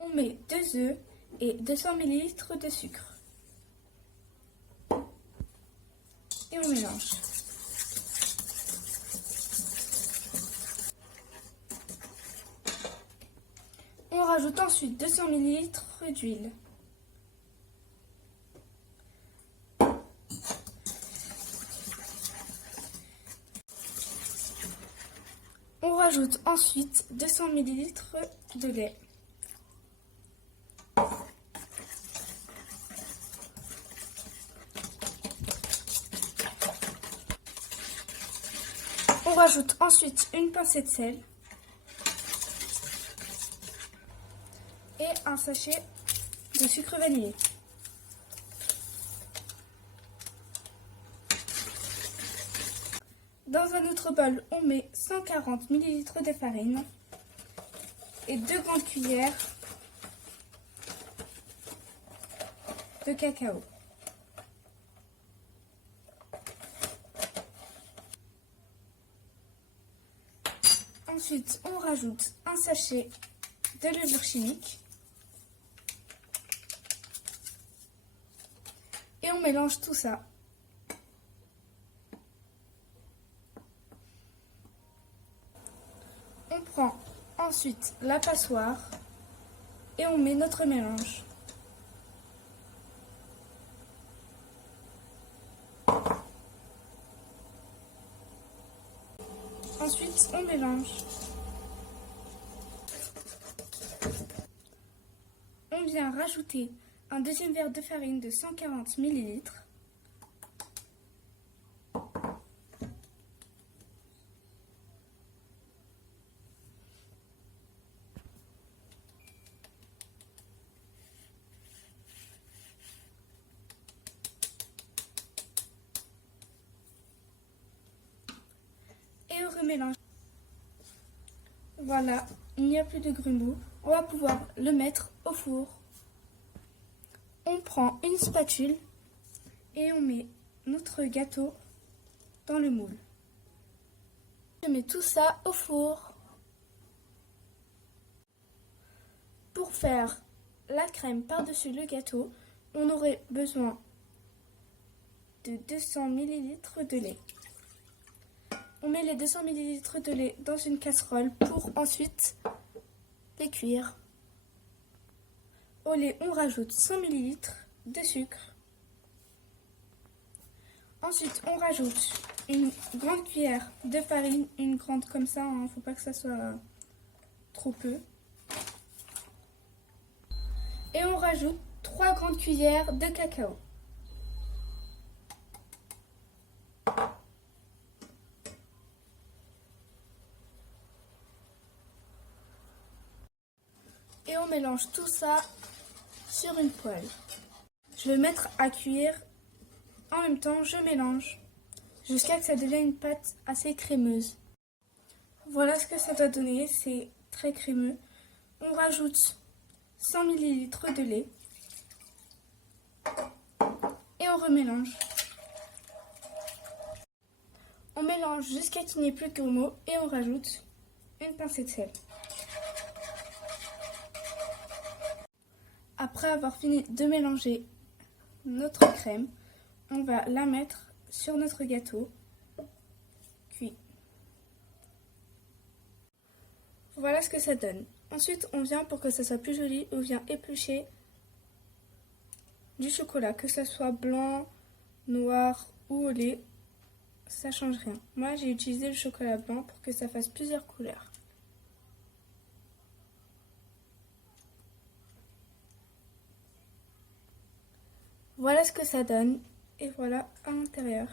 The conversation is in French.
On met 2 œufs et 200 ml de sucre. Et on mélange. On rajoute ensuite 200 ml d'huile. On rajoute ensuite 200 ml de lait. On rajoute ensuite une pincée de sel et un sachet de sucre vanillé. Dans un autre bol, on met 140 ml de farine et 2 grandes cuillères de cacao. Ensuite, on rajoute un sachet de levure chimique et on mélange tout ça. On prend ensuite la passoire et on met notre mélange. Ensuite, on mélange. On vient rajouter un deuxième verre de farine de 140 ml. Et on remélange. Voilà, il n'y a plus de grumeaux. On va pouvoir le mettre au four. On prend une spatule et on met notre gâteau dans le moule. Je mets tout ça au four. Pour faire la crème par-dessus le gâteau, on aurait besoin de 200 ml de lait. On met les 200 ml de lait dans une casserole pour ensuite les cuire. Au lait, on rajoute 100 ml de sucre. Ensuite, on rajoute une grande cuillère de farine, une grande comme ça, il ne faut pas que ça soit trop peu. Et on rajoute 3 grandes cuillères de cacao. Et on mélange tout ça sur une poêle. Je vais mettre à cuire. En même temps, je mélange jusqu'à ce que ça devienne une pâte assez crémeuse. Voilà ce que ça doit donner, c'est très crémeux. On rajoute 100 ml de lait et on remélange. On mélange jusqu'à ce qu'il n'y ait plus de grumeaux et on rajoute une pincée de sel. Après avoir fini de mélanger notre crème, on va la mettre sur notre gâteau cuit. Voilà ce que ça donne. Ensuite, on vient, pour que ça soit plus joli, on vient éplucher du chocolat, que ça soit blanc, noir ou au lait, ça change rien. Moi, j'ai utilisé le chocolat blanc pour que ça fasse plusieurs couleurs. Voilà ce que ça donne et voilà à l'intérieur.